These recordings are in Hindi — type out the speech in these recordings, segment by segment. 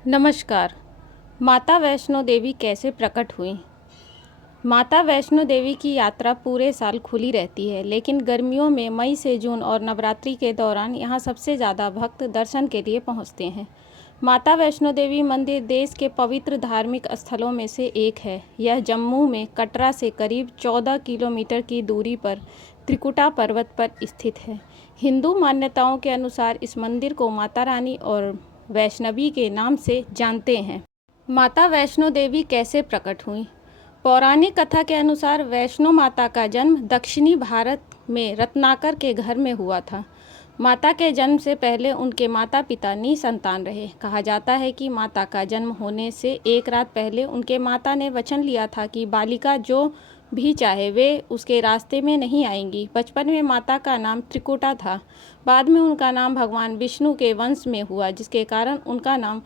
नमस्कार। माता वैष्णो देवी कैसे प्रकट हुई? माता वैष्णो देवी की यात्रा पूरे साल खुली रहती है, लेकिन गर्मियों में मई से जून और नवरात्रि के दौरान यहाँ सबसे ज़्यादा भक्त दर्शन के लिए पहुँचते हैं। माता वैष्णो देवी मंदिर देश के पवित्र धार्मिक स्थलों में से एक है। यह जम्मू में कटरा से करीब 14 किलोमीटर की दूरी पर त्रिकुटा पर्वत पर स्थित है। हिंदू मान्यताओं के अनुसार इस मंदिर को माता रानी और वैष्णवी के नाम से जानते हैं। माता वैष्णो देवी कैसे प्रकट हुई? पौराणिक कथा के अनुसार वैष्णो माता का जन्म दक्षिणी भारत में रत्नाकर के घर में हुआ था। माता के जन्म से पहले उनके माता पिता निसंतान रहे। कहा जाता है कि माता का जन्म होने से एक रात पहले उनके माता ने वचन लिया था कि बालिका जो भी चाहे वे उसके रास्ते में नहीं आएंगी। बचपन में माता का नाम त्रिकुटा था। बाद में उनका नाम भगवान विष्णु के वंश में हुआ, जिसके कारण उनका नाम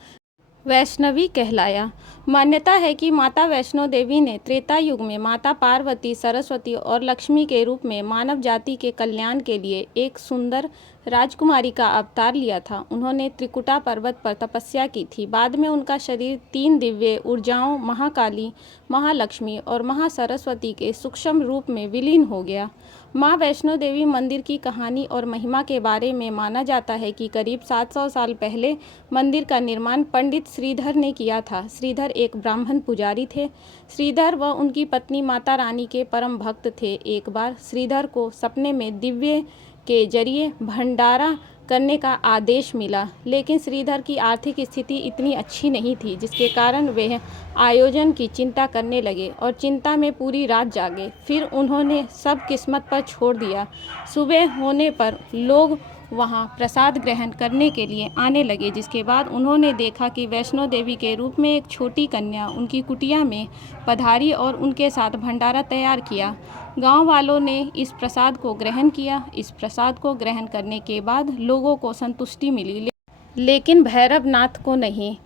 वैष्णवी कहलाया। मान्यता है कि माता वैष्णो देवी ने त्रेता युग में माता पार्वती, सरस्वती और लक्ष्मी के रूप में मानव जाति के कल्याण के लिए एक सुंदर राजकुमारी का अवतार लिया था। उन्होंने त्रिकुटा पर्वत पर तपस्या की थी। बाद में उनका शरीर 3 दिव्य ऊर्जाओं महाकाली, महालक्ष्मी और महासरस्वती के सूक्ष्म रूप में विलीन हो गया। माँ वैष्णो देवी मंदिर की कहानी और महिमा के बारे में माना जाता है कि करीब 700 साल पहले मंदिर का निर्माण पंडित श्रीधर ने किया था। श्रीधर एक ब्राह्मण पुजारी थे। श्रीधर व उनकी पत्नी माता रानी के परम भक्त थे। एक बार श्रीधर को सपने में दिव्य के जरिए भंडारा करने का आदेश मिला, लेकिन श्रीधर की आर्थिक स्थिति इतनी अच्छी नहीं थी, जिसके कारण वे आयोजन की चिंता करने लगे और चिंता में पूरी रात जागे। फिर उन्होंने सब किस्मत पर छोड़ दिया। सुबह होने पर लोग वहां प्रसाद ग्रहण करने के लिए आने लगे, जिसके बाद उन्होंने देखा कि वैष्णो देवी के रूप में एक छोटी कन्या उनकी कुटिया में पधारी और उनके साथ भंडारा तैयार किया। गांव वालों ने इस प्रसाद को ग्रहण किया। इस प्रसाद को ग्रहण करने के बाद लोगों को संतुष्टि मिली, लेकिन भैरवनाथ को नहीं।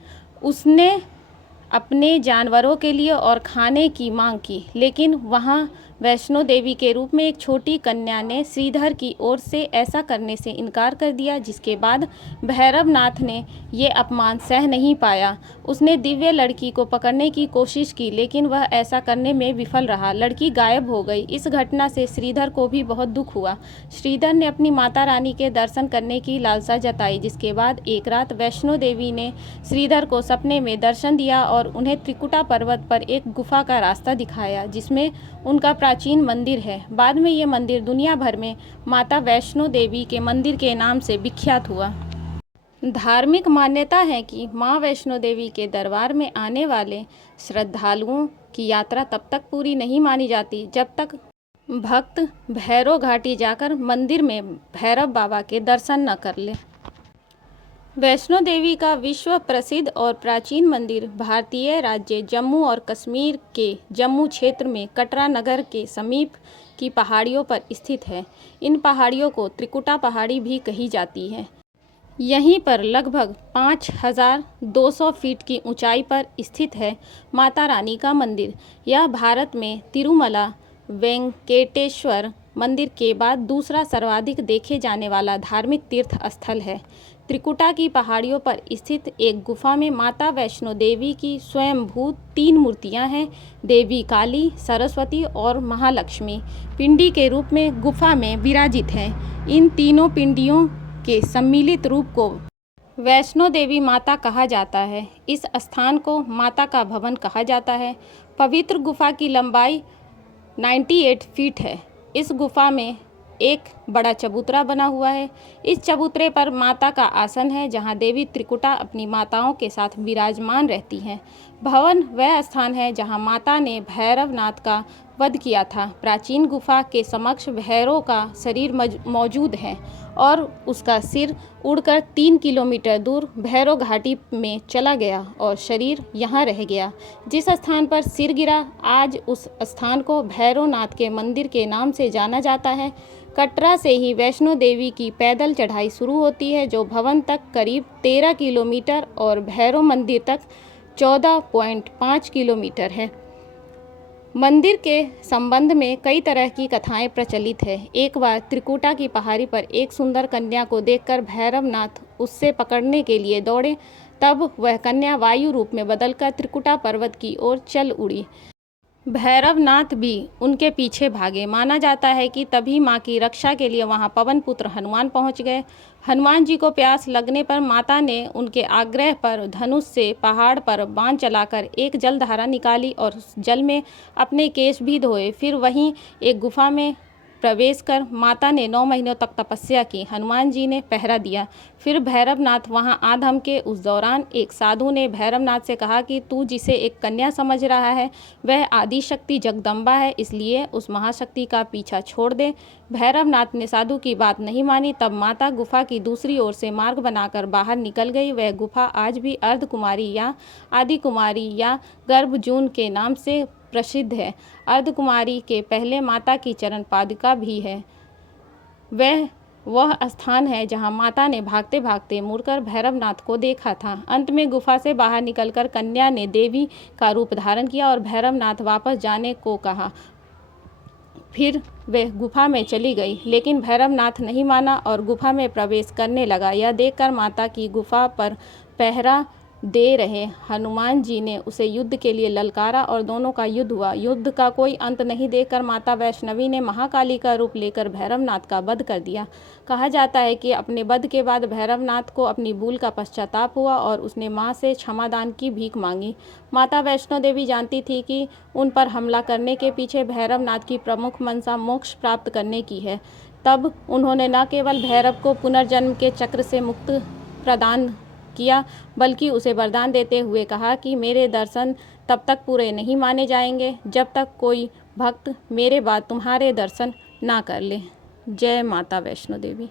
उसने अपने जानवरों के लिए और खाने की मांग की, लेकिन वहाँ वैष्णो देवी के रूप में एक छोटी कन्या ने श्रीधर की ओर से ऐसा करने से इनकार कर दिया, जिसके बाद भैरवनाथ ने ये अपमान सह नहीं पाया। उसने दिव्य लड़की को पकड़ने की कोशिश की, लेकिन वह ऐसा करने में विफल रहा। लड़की गायब हो गई। इस घटना से श्रीधर को भी बहुत दुख हुआ। श्रीधर ने अपनी माता रानी के दर्शन करने की लालसा जताई, जिसके बाद एक रात वैष्णो देवी ने श्रीधर को सपने में दर्शन दिया और उन्हें त्रिकुटा पर्वत पर एक गुफा का रास्ता दिखाया, जिसमें उनका प्राचीन मंदिर है। बाद में ये मंदिर दुनिया भर में माता वैष्णो देवी के मंदिर के नाम से विख्यात हुआ। धार्मिक मान्यता है कि माँ वैष्णो देवी के दरबार में आने वाले श्रद्धालुओं की यात्रा तब तक पूरी नहीं मानी जाती जब तक भक्त भैरव घाटी जाकर मंदिर में भैरव बाबा के दर्शन न कर ले। वैष्णो देवी का विश्व प्रसिद्ध और प्राचीन मंदिर भारतीय राज्य जम्मू और कश्मीर के जम्मू क्षेत्र में कटरा नगर के समीप की पहाड़ियों पर स्थित है। इन पहाड़ियों को त्रिकुटा पहाड़ी भी कही जाती है। यहीं पर लगभग 5200 फीट की ऊंचाई पर स्थित है माता रानी का मंदिर। यह भारत में तिरुमला वेंकटेश्वर मंदिर के बाद दूसरा सर्वाधिक देखे जाने वाला धार्मिक तीर्थ स्थल है। त्रिकुटा की पहाड़ियों पर स्थित एक गुफा में माता वैष्णो देवी की स्वयंभू 3 मूर्तियां हैं। देवी काली, सरस्वती और महालक्ष्मी पिंडी के रूप में गुफा में विराजित हैं। इन तीनों पिंडियों के सम्मिलित रूप को वैष्णो देवी माता कहा जाता है। इस स्थान को माता का भवन कहा जाता है। पवित्र गुफा की लंबाई 98 फीट है। इस गुफा में एक बड़ा चबूतरा बना हुआ है। इस चबूतरे पर माता का आसन है, जहां देवी त्रिकुटा अपनी माताओं के साथ विराजमान रहती हैं। भवन वह स्थान है जहां माता ने भैरवनाथ का वध किया था। प्राचीन गुफा के समक्ष भैरव का शरीर मौजूद है और उसका सिर उड़कर 3 किलोमीटर दूर भैरव घाटी में चला गया और शरीर यहाँ रह गया। जिस स्थान पर सिर गिरा, आज उस स्थान को भैरवनाथ के मंदिर के नाम से जाना जाता है। कटरा से ही वैष्णो देवी की पैदल चढ़ाई शुरू होती है, जो भवन तक करीब 13 किलोमीटर और भैरव मंदिर तक 14.5 किलोमीटर है। मंदिर के संबंध में कई तरह की कथाएं प्रचलित है। एक बार त्रिकुटा की पहाड़ी पर एक सुंदर कन्या को देखकर भैरवनाथ उससे पकड़ने के लिए दौड़े, तब वह कन्या वायु रूप में बदलकर त्रिकुटा पर्वत की ओर चल उड़ी। भैरवनाथ भी उनके पीछे भागे। माना जाता है कि तभी मां की रक्षा के लिए वहां पवन पुत्र हनुमान पहुंच गए। हनुमान जी को प्यास लगने पर माता ने उनके आग्रह पर धनुष से पहाड़ पर बाण चलाकर एक जलधारा निकाली और उस जल में अपने केश भी धोए। फिर वहीं एक गुफा में प्रवेश कर माता ने 9 महीनों तक तपस्या की। हनुमान जी ने पहरा दिया। फिर भैरवनाथ वहां आ धमके। उस दौरान एक साधु ने भैरवनाथ से कहा कि तू जिसे एक कन्या समझ रहा है वह आदि शक्ति जगदम्बा है, इसलिए उस महाशक्ति का पीछा छोड़ दे। भैरवनाथ ने साधु की बात नहीं मानी। तब माता गुफा की दूसरी ओर से मार्ग बनाकर बाहर निकल गई। वह गुफा आज भी अर्धकुमारी या आदि कुमारी या गर्भजून के नाम से प्रसिद्ध है। अर्धकुमारी के पहले माता की चरण पादुका भी है। वह स्थान है जहां माता ने भागते भागते मुड़कर भैरवनाथ को देखा था। अंत में गुफा से बाहर निकलकर कन्या ने देवी का रूप धारण किया और भैरवनाथ वापस जाने को कहा। फिर वह गुफा में चली गई, लेकिन भैरवनाथ नहीं माना और गुफा में प्रवेश करने लगा। यह देखकर माता की गुफा पर पहरा दे रहे हनुमान जी ने उसे युद्ध के लिए ललकारा और दोनों का युद्ध हुआ। युद्ध का कोई अंत नहीं देखकर माता वैष्णवी ने महाकाली का रूप लेकर भैरवनाथ का वध कर दिया। कहा जाता है कि अपने वध के बाद भैरवनाथ को अपनी भूल का पश्चाताप हुआ और उसने मां से क्षमादान की भीख मांगी। माता वैष्णो देवी जानती थी कि उन पर हमला करने के पीछे भैरवनाथ की प्रमुख मंशा मोक्ष प्राप्त करने की है। तब उन्होंने न केवल भैरव को पुनर्जन्म के चक्र से मुक्त प्रदान किया, बल्कि उसे वरदान देते हुए कहा कि मेरे दर्शन तब तक पूरे नहीं माने जाएंगे जब तक कोई भक्त मेरे बाद तुम्हारे दर्शन ना कर ले। जय माता वैष्णो देवी।